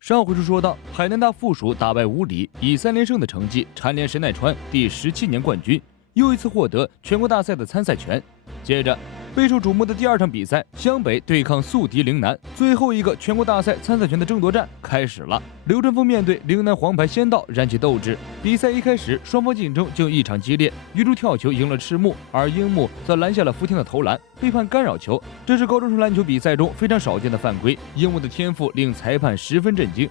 上回书说到，海南大附属打败五里，以3连胜的成绩蝉联神奈川第17年冠军，又一次获得全国大赛的参赛权。接着，备受瞩目的第2场比赛，湘北对抗宿敌陵南，最后一个全国大赛参赛权的争夺战开始了。刘春峰面对陵南黄牌仙道燃起斗志。比赛一开始，双方竞争就异常激烈，鱼柱跳球赢了赤木，而樱木则拦下了福田的投篮，被判干扰球。这是高中生篮球比赛中非常少见的犯规，樱木的天赋令裁判十分震惊。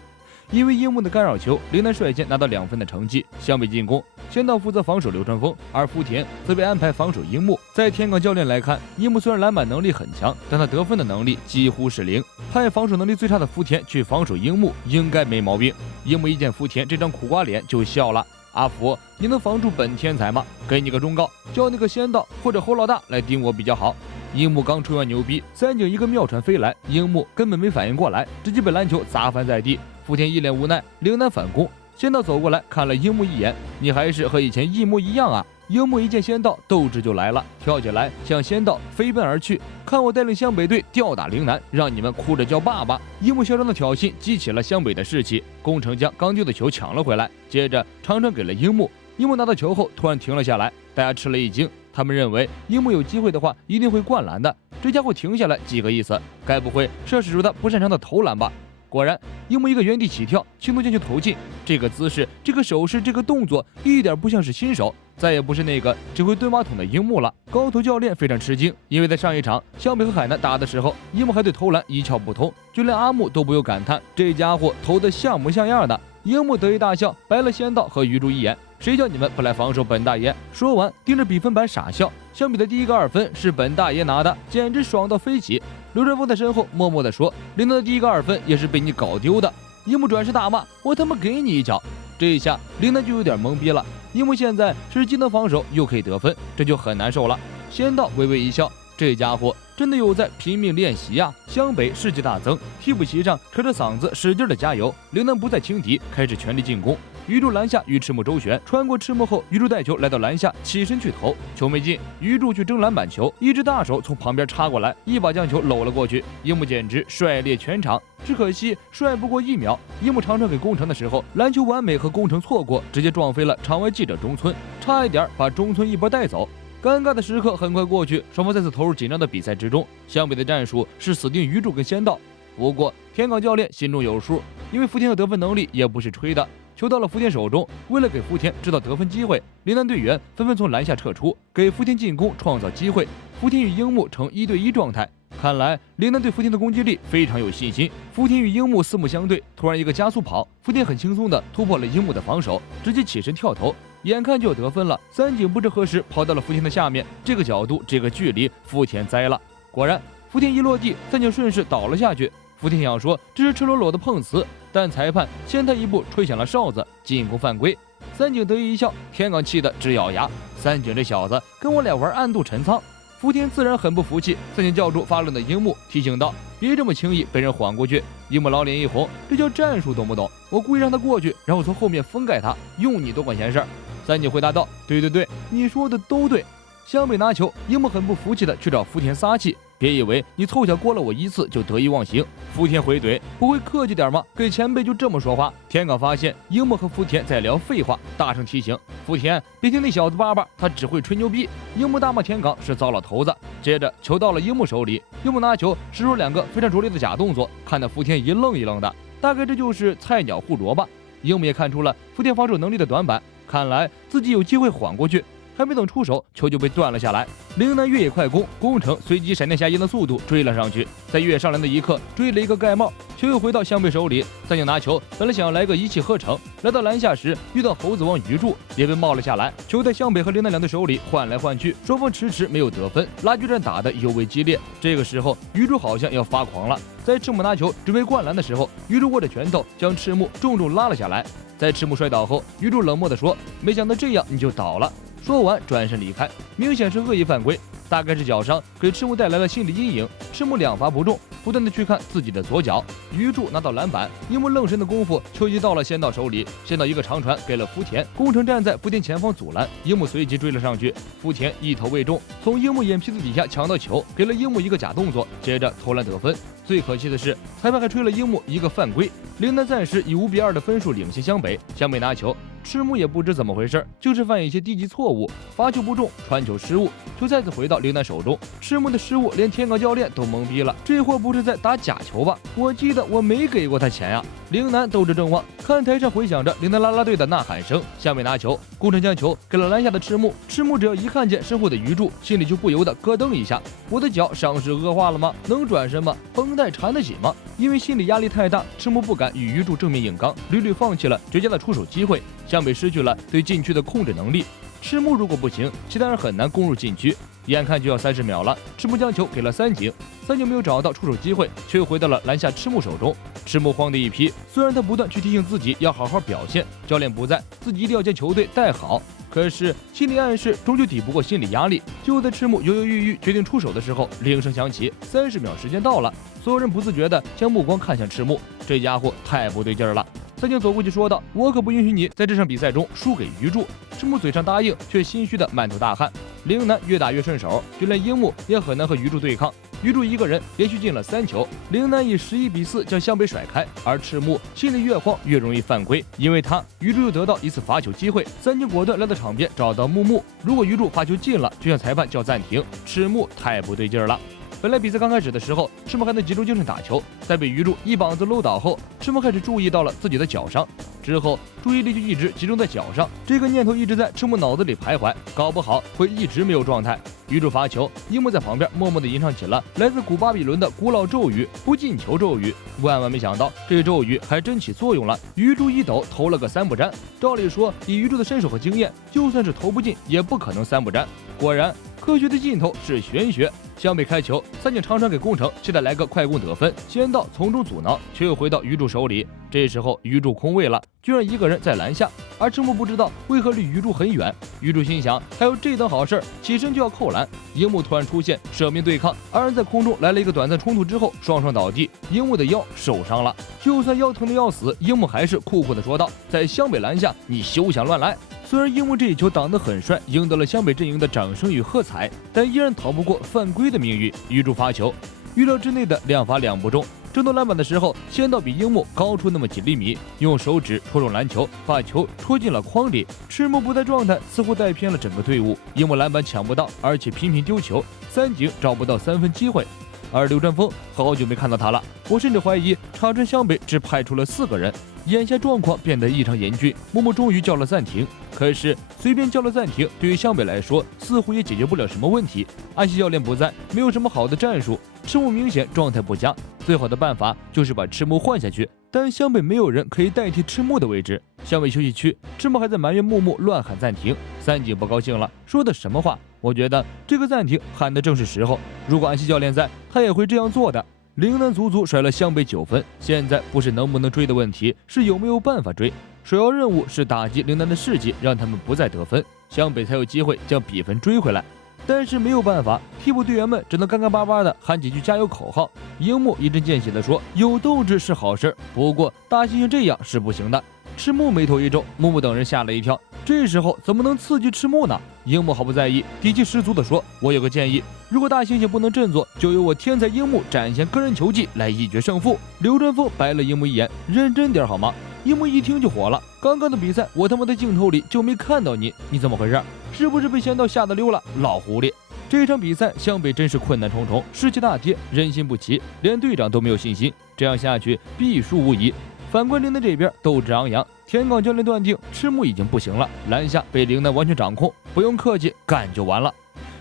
因为樱木的干扰球，陵南率先拿到2分的成绩。湘北进攻，仙道负责防守流川枫，而福田则被安排防守樱木。在田冈教练来看，樱木虽然篮板能力很强，但他得分的能力几乎是0。派防守能力最差的福田去防守樱木，应该没毛病。樱木一见福田这张苦瓜脸就笑了：“阿福，你能防住本天才吗？给你个忠告，叫那个仙道或者侯老大来盯我比较好。”樱木刚吹完牛逼，三井一个妙传飞来，樱木根本没反应过来，直接被篮球砸翻在地。福田一脸无奈，陵南反攻，仙道走过来看了樱木一眼：“你还是和以前一模一样啊！”樱木一见仙道，斗志就来了，跳起来向仙道飞奔而去。看我带领湘北队吊打陵南，让你们哭着叫爸爸！樱木嚣张的挑衅激起了湘北的士气，宫城将刚丢的球抢了回来，接着长传给了樱木。樱木拿到球后突然停了下来，大家吃了一惊，他们认为樱木有机会的话一定会灌篮的，这家伙停下来几个意思？该不会是要使出他不擅长的投篮吧？果然，樱木一个原地起跳，轻松将球投进。这个姿势、这个手势、这个动作，一点不像是新手，再也不是那个只会蹲马桶的樱木了。高头教练非常吃惊，因为在上一场湘北和海南打的时候，樱木还对投篮一窍不通，就连阿木都不由感叹这家伙投的像模像样的。樱木得意大笑，白了仙道和鱼柱一眼：“谁叫你们不来防守本大爷？”说完，盯着比分板傻笑。湘北的第一个2分是本大爷拿的，简直爽到飞起。刘传峰在身后默默地说：“陵南的第一个2分也是被你搞丢的。”樱木转身大骂：“我他妈给你一脚！”这一下，陵南就有点懵逼了。樱木现在是既能防守又可以得分，这就很难受了。仙道微微一笑，这家伙真的有在拼命练习啊！湘北士气大增，替补席上扯着嗓子使劲的加油。陵南不再轻敌，开始全力进攻。鱼柱篮下与赤木周旋，穿过赤木后，鱼柱带球来到篮下，起身去投，球没进，鱼柱去争篮板球，一只大手从旁边插过来，一把将球搂了过去。樱木简直帅裂全场，只可惜帅不过1秒。樱木长传给宫城的时候，篮球完美和宫城错过，直接撞飞了场外记者中村，差一点把中村一波带走。尴尬的时刻很快过去，双方再次投入紧张的比赛之中。湘北的战术是死盯鱼柱跟仙道，不过田冈教练心中有数，因为福田的得分能力也不是吹的。球到了福田手中，为了给福田制造得分机会，陵南队员纷纷从篮下撤出，给福田进攻创造机会。福田与樱木呈1对1状态，看来陵南对福田的攻击力非常有信心。福田与樱木四目相对，突然一个加速跑，福田很轻松地突破了樱木的防守，直接起身跳投，眼看就要得分了。三井不知何时跑到了福田的下面，这个角度这个距离，福田栽了。果然，福田一落地，三井顺势倒了下去。福田想说这是赤裸裸的碰瓷，但裁判先他一步吹响了哨子，进攻犯规。三井得意一笑，田冈气得直咬牙，三井这小子跟我俩玩暗度陈仓。福田自然很不服气，三井叫住发愣的樱木，提醒道：“别这么轻易被人晃过去。”樱木老脸一红，这叫战术，懂不懂？我故意让他过去，然后从后面封盖他，用你多管闲事。三井回答道：“对，你说的都对。”湘北拿球，樱木很不服气的去找福田撒气。别以为你凑巧过了我1次就得意忘形。福田回怼：“不会客气点吗？给前辈就这么说话？”田冈发现樱木和福田在聊废话，大声提醒福田：“别听那小子叭叭，他只会吹牛逼。”樱木大骂田冈是糟老头子。接着球到了樱木手里，樱木拿球使出2个非常拙劣的假动作，看得福田一愣一愣的，大概这就是菜鸟互啄吧。樱木也看出了福田防守能力的短板，看来自己有机会缓过去。还没等出手，球就被断了下来。陵南越野快攻，宫城随即闪电侠一样的速度追了上去，在越上篮的一刻追了一个盖帽，球又回到湘北手里。三井拿球，本来想要来个一气呵成，来到篮下时遇到猴子王鱼柱，也被冒了下来。球在湘北和陵南2队手里换来换去，双方迟迟没有得分，拉锯战打得尤为激烈。这个时候，鱼柱好像要发狂了，在赤木拿球准备灌篮的时候，鱼柱握着拳头将赤木重重拉了下来。在赤木摔倒后，鱼柱冷漠地说：“没想到这样你就倒了。”说完转身离开，明显是恶意犯规，大概是脚伤给赤木带来了心理阴影。赤木2罚不中，不断的去看自己的左脚。鱼柱拿到篮板，樱木愣神的功夫，球已到了仙道手里，仙道一个长传给了福田，宫城站在福田前方阻拦，樱木随即追了上去，福田一投未中，从樱木眼皮子底下抢到球，给了樱木一个假动作，接着投篮得分。最可惜的是，裁判还吹了樱木一个犯规，陵南暂时以5-2的分数领先湘北。湘北拿球，赤木也不知怎么回事，就是犯一些低级错误，罚球不中，传球失误，球再次回到陵南手中。赤木的失误连田冈教练都懵逼了，这货不是在打假球吧？我记得我没给过他钱呀！陵南斗志正旺，看台上回响着陵南啦啦队的呐喊声。湘北拿球，宫城将球给了篮下的赤木，赤木只要一看见身后的鱼柱，心里就不由得咯噔一下。我的脚伤势恶化了吗？能转身吗？绷带缠得紧吗？因为心理压力太大，赤木不敢与鱼柱正面硬刚，屡屡放弃了绝佳的出手机会。湘北失去了对禁区的控制能力，赤木如果不行，其他人很难攻入禁区。眼看就要30秒了，赤木将球给了三井没有找到出手机会，却又回到了篮下赤木手中。赤木慌的一批，虽然他不断去提醒自己要好好表现，教练不在，自己一定要将球队带好，可是心理暗示终究抵不过心理压力。就在赤木犹犹豫豫决定出手的时候，铃声响起，30秒时间到了，所有人不自觉地将目光看向赤木，这家伙太不对劲儿了。三井走过去说道：“我可不允许你在这场比赛中输给鱼柱。”赤木嘴上答应，却心虚的满头大汗。陵南越打越顺手，就连樱木也很难和鱼柱对抗。鱼柱一个人连续进了3球，陵南以11-4将湘北甩开，而赤木心里越慌越容易犯规，因为他鱼柱又得到一次罚球机会。三井果断来到场边找到木木，如果鱼柱罚球进了，就向裁判叫暂停。赤木太不对劲儿了。本来比赛刚开始的时候，赤木还能集中精神打球，在被鱼柱一棒子搂倒后，赤木开始注意到了自己的脚伤，之后注意力就一直集中在脚上，这个念头一直在赤木脑子里徘徊，搞不好会一直没有状态。鱼柱罚球，樱木在旁边默默地吟唱起了来自古巴比伦的古老咒语——不进球咒语。万万没想到，这咒语还真起作用了，鱼柱一抖投了个3不沾。照理说，以鱼柱的身手和经验，就算是投不进，也不可能3不沾。果然，科学的尽头是玄学。湘北开球，三井长传给宫城，期待来个快攻得分，仙道从中阻挠，却又回到鱼柱手里。这时候鱼柱空位了，居然一个人在篮下，而赤木不知道为何离鱼柱很远。鱼柱心想，还有这等好事，起身就要扣篮。樱木突然出现，舍命对抗，二人在空中来了一个短暂冲突之后，双双倒地。樱木的腰受伤了，就算腰疼的要死，樱木还是酷酷的说道：“在湘北篮下，你休想乱来。”虽然樱木这一球挡得很帅，赢得了湘北阵营的掌声与喝彩，但依然逃不过犯规的命运。鱼柱罚球，预料之内的2罚2不中。争夺篮板的时候，仙道比樱木高出那么几厘米，用手指戳中篮球，把球戳进了筐里。赤木不在状态，似乎带偏了整个队伍。樱木篮板抢不到，而且频频丢球，三井找不到3分机会。而刘传峰好久没看到他了，我甚至怀疑长春湘北只派出了4个人。眼下状况变得异常严峻，木木终于叫了暂停。可是随便叫了暂停，对于湘北来说似乎也解决不了什么问题。安西教练不在，没有什么好的战术，赤木明显状态不佳，最好的办法就是把赤木换下去。但湘北没有人可以代替赤木的位置。湘北休息区，赤木还在埋怨木木乱喊暂停，三井不高兴了，说的什么话？我觉得这个暂停喊的正是时候，如果安西教练在，他也会这样做的。陵南足足甩了湘北9分，现在不是能不能追的问题，是有没有办法追。首要任务是打击陵南的士气，让他们不再得分，湘北才有机会将比分追回来。但是没有办法，替补队员们只能干干巴巴的喊几句加油口号。樱木一针见血地说：“有斗志是好事，不过大猩猩这样是不行的。”赤木眉头一皱，木木等人吓了一跳。这时候怎么能刺激赤木呢？樱木毫不在意，底气十足地说：“我有个建议，如果大猩猩不能振作，就由我天才樱木展现个人球技来一决胜负。”刘传峰白了樱木一眼：“认真点好吗？”樱木一听就火了：“刚刚的比赛我他妈的镜头里就没看到你，你怎么回事？是不是被仙道吓得溜了？老狐狸！”这场比赛湘北真是困难重重，士气大跌，人心不齐，连队长都没有信心，这样下去必输无疑。反观陵南这边斗志昂扬，田冈教练断定赤木已经不行了，篮下被陵南完全掌控，不用客气，干就完了。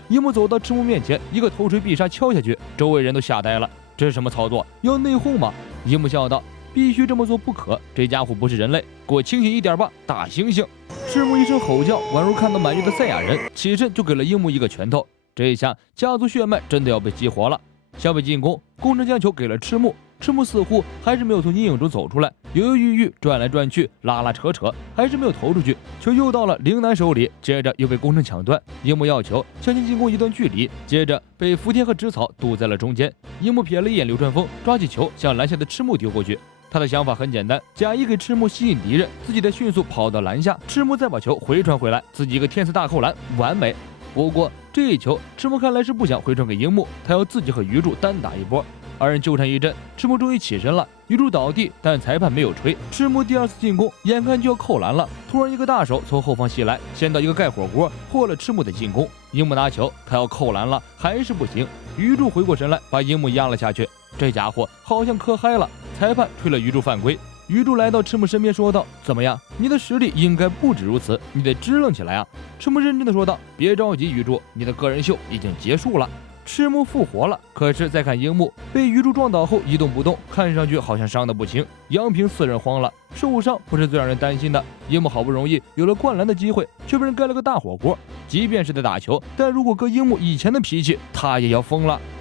樱木走到赤木面前，一个头锤必杀敲下去，周围人都吓呆了，这是什么操作？要内讧吗？樱木笑道：“必须这么做不可，这家伙不是人类，给我清醒一点吧，大猩猩！”赤木一声吼叫，宛如看到满月的赛亚人，起身就给了樱木一个拳头。这一下家族血脉真的要被激活了。湘北进攻，宫城将球给了赤木，赤木似乎还是没有从阴影中走出来，犹犹豫豫，转来转去，拉拉扯扯，还是没有投出去，球又到了陵南手里，接着又被宫城抢断。樱木要球，向前进攻一段距离，接着被福田和植草堵在了中间。樱木瞥了一眼流川枫，抓起球向篮下的赤木丢过去。他的想法很简单，假意给赤木吸引敌人，自己再迅速跑到篮下，赤木再把球回传回来，自己一个天才大扣篮，完美。不过这一球，赤木看来是不想回传给樱木，他要自己和鱼柱单打一波。二人纠缠一阵，赤木终于起身了，鱼柱倒地，但裁判没有吹。赤木第二次进攻，眼看就要扣篮了，突然一个大手从后方袭来，先到一个盖火锅，破了赤木的进攻。樱木拿球，他要扣篮了，还是不行。鱼柱回过神来，把樱木压了下去。这家伙好像磕嗨了，裁判吹了鱼柱犯规。鱼柱来到赤木身边说道：“怎么样？你的实力应该不止如此，你得支棱起来啊！”赤木认真的说道：“别着急，鱼柱，你的个人秀已经结束了。”赤木复活了，可是再看樱木被鱼柱撞倒后一动不动，看上去好像伤得不轻。杨平四人慌了，受伤不是最让人担心的。樱木好不容易有了灌篮的机会，却被人盖了个大火锅。即便是在打球，但如果搁樱木以前的脾气，他也要疯了。